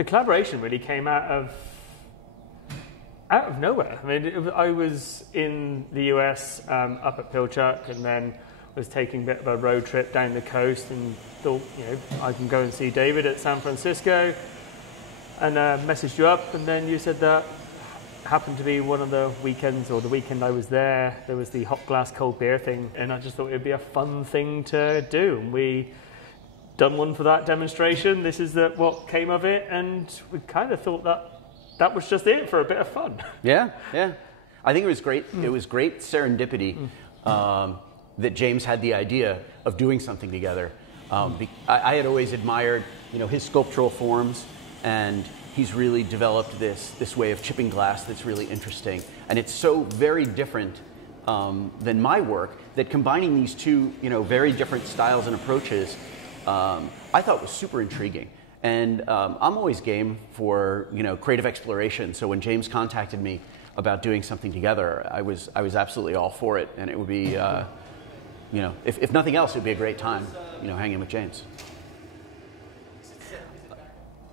The collaboration really came out of nowhere. I mean, I was in the US up at Pilchuck, and then was taking a bit of a road trip down the coast, and thought, I can go and see David at San Francisco, and messaged you up, and then you said that happened to be one of the weekends, or the weekend I was there was the hot glass cold beer thing, and I just thought it'd be a fun thing to do, and we done one for that demonstration. This is what came of it, and we kind of thought that was just it for a bit of fun. Yeah. I think it was great. It was great serendipity that James had the idea of doing something together. I had always admired, his sculptural forms, and he's really developed this way of chipping glass that's really interesting. And it's so very different than my work that combining these two, very different styles and approaches, I thought was super intriguing. And I'm always game for creative exploration. So when James contacted me about doing something together, I was absolutely all for it. And it would be, if nothing else, it'd be a great time, hanging with James.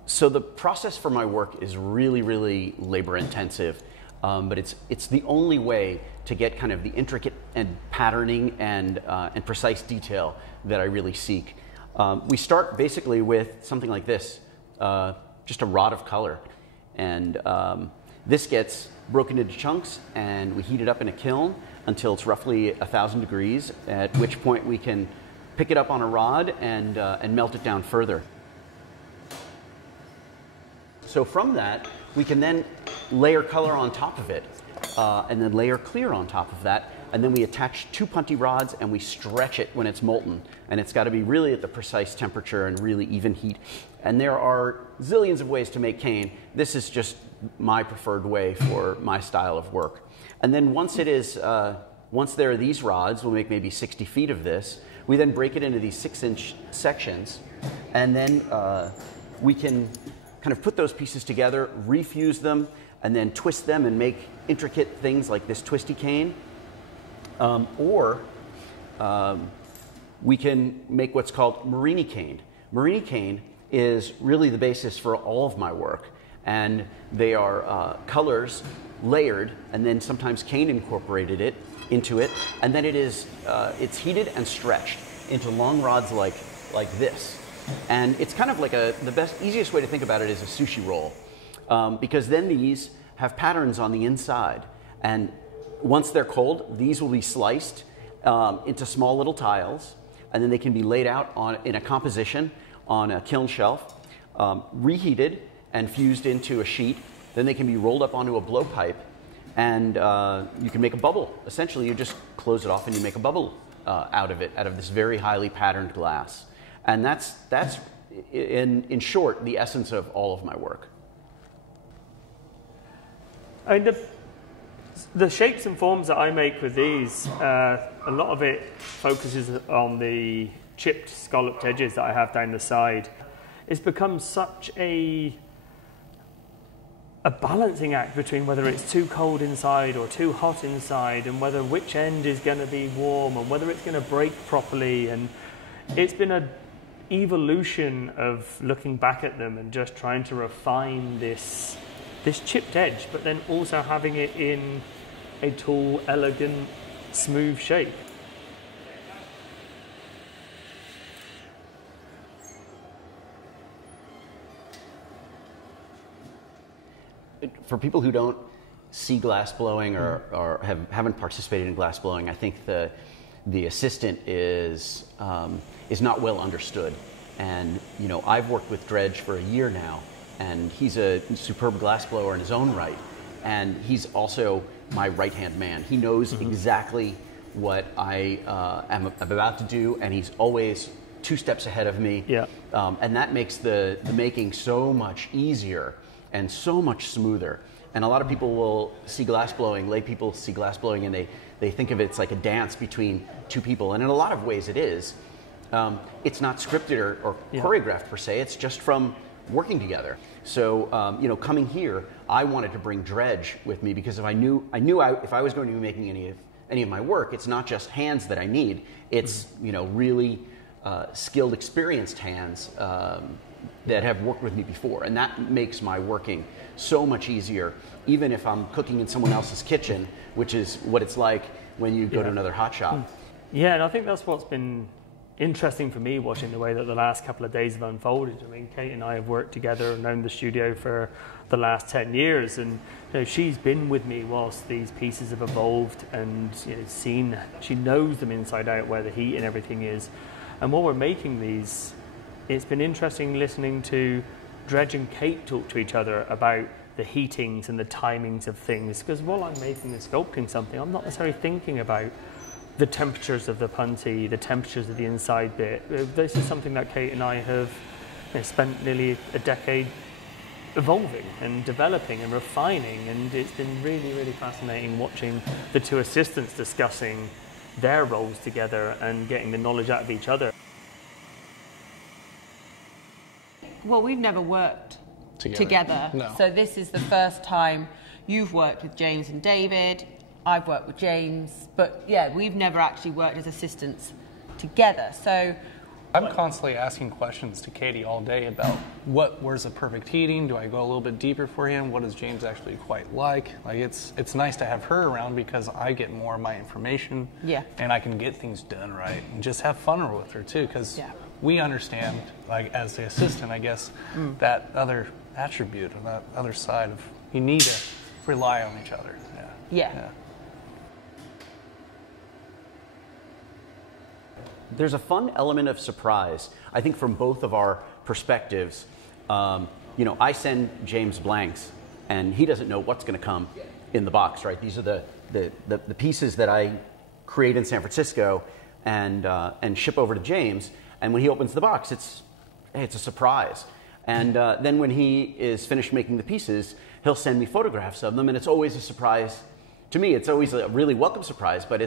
So the process for my work is really, really labor intensive, but it's the only way to get kind of the intricate and patterning and precise detail that I really seek. We start basically with something like this, just a rod of color. And this gets broken into chunks, and we heat it up in a kiln until it's roughly 1,000 degrees, at which point we can pick it up on a rod and melt it down further. So from that, we can then layer color on top of it, and then layer clear on top of that. And then we attach 2 punty rods, and we stretch it when it's molten. And it's got to be really at the precise temperature and really even heat. And there are zillions of ways to make cane. This is just my preferred way for my style of work. And then once there are these rods, we'll make maybe 60 feet of this. We then break it into these 6-inch sections, and then we can kind of put those pieces together, refuse them, and then twist them and make intricate things like this twisty cane. Or we can make what's called Marini cane. Marini cane is really the basis for all of my work, and they are colors layered, and then sometimes cane incorporated into it, and then it's heated and stretched into long rods like this. And it's kind of like easiest way to think about it is a sushi roll, because then these have patterns on the inside, and once they're cold, these will be sliced into small little tiles, and then they can be laid out in a composition on a kiln shelf, reheated and fused into a sheet. Then they can be rolled up onto a blowpipe, and you can make a bubble. Essentially, you just close it off and you make a bubble out of this very highly patterned glass. And that's in short, the essence of all of my work. The shapes and forms that I make with these, a lot of it focuses on the chipped, scalloped edges that I have down the side. It's become such a balancing act between whether it's too cold inside or too hot inside, and whether which end is going to be warm and whether it's going to break properly. And it's been an evolution of looking back at them and just trying to refine this chipped edge, but then also having it in a tall, elegant, smooth shape. For people who don't see glass blowing or haven't participated in glass blowing, I think the assistant is not well understood. And I've worked with Dredge for a year now, and he's a superb glass blower in his own right. And he's also my right-hand man. He knows exactly what I am about to do, and he's always 2 steps ahead of me. Yeah. And that makes the making so much easier and so much smoother. And a lot of people will see glass blowing, lay people see glass blowing, and they think of it as like a dance between 2 people. And in a lot of ways it is. It's not scripted or choreographed per se, it's just from working together. So, coming here, I wanted to bring Dredge with me because if I knew if I was going to be making any of my work, it's not just hands that I need. It's really skilled, experienced hands that have worked with me before, and that makes my working so much easier, even if I'm cooking in someone else's kitchen, which is what it's like when you go to another hot shop. Yeah, and I think that's what's been interesting for me watching the way that the last couple of days have unfolded. I mean, Kate and I have worked together and known the studio for the last 10 years, and she's been with me whilst these pieces have evolved, and seen, she knows them inside out, where the heat and everything is. And while we're making these, it's been interesting listening to Dredge and Kate talk to each other about the heatings and the timings of things, because while I'm making and sculpting something, I'm not necessarily thinking about the temperatures of the punty, the temperatures of the inside bit. This is something that Kate and I have spent nearly a decade evolving and developing and refining, and it's been really, really fascinating watching the two assistants discussing their roles together and getting the knowledge out of each other. Well, we've never worked together. No. So this is the first time you've worked with James and David. I've worked with James, but yeah, we've never actually worked as assistants together. So I'm constantly asking questions to Katie all day about where's the perfect heating? Do I go a little bit deeper for him? What does James actually quite like? Like it's nice to have her around because I get more of my information, and I can get things done right and just have fun with her too, because we understand, like as the assistant, I guess, that other attribute or that other side of you need to rely on each other. Yeah. There's a fun element of surprise, I think, from both of our perspectives. I send James blanks, and he doesn't know what's going to come in the box, right? These are the pieces that I create in San Francisco and ship over to James. And when he opens the box, it's a surprise. And then when he is finished making the pieces, he'll send me photographs of them, and it's always a surprise to me. It's always a really welcome surprise, but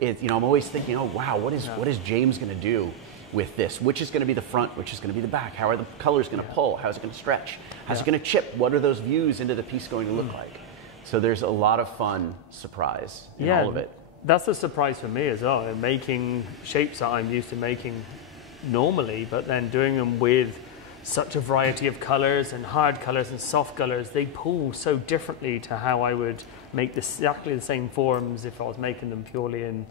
I'm always thinking, oh wow, what is James going to do with this? Which is going to be the front? Which is going to be the back? How are the colors going to pull? How's it going to stretch? How's it going to chip? What are those views into the piece going to look like? So there's a lot of fun surprise in all of it. That's a surprise for me as well. And making shapes that I'm used to making normally, but then doing them with such a variety of colors and hard colors and soft colors, they pull so differently to how I would make exactly the same forms if I was making them purely in,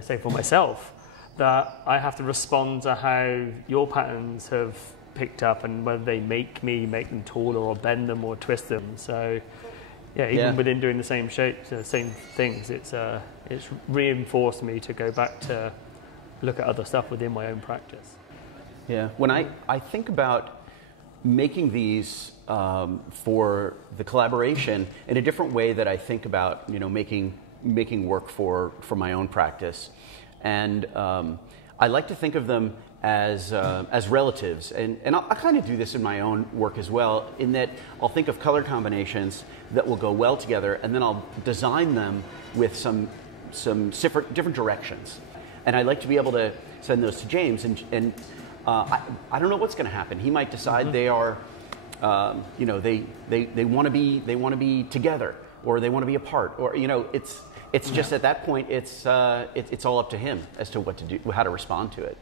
say, for myself, that I have to respond to how your patterns have picked up and whether they make me make them taller or bend them or twist them. So even within doing the same shapes, the same things, it's reinforced me to go back to look at other stuff within my own practice. Yeah, when I think about making these for the collaboration in a different way that I think about making work for my own practice, and I like to think of them as relatives, and I kind of do this in my own work as well, in that I'll think of color combinations that will go well together, and then I'll design them with some different directions, and I like to be able to send those to James and I don't know what's going to happen. He might decide they are, they want to be together, or they want to be apart, or it's just at that point it's all up to him as to what to do, how to respond to it.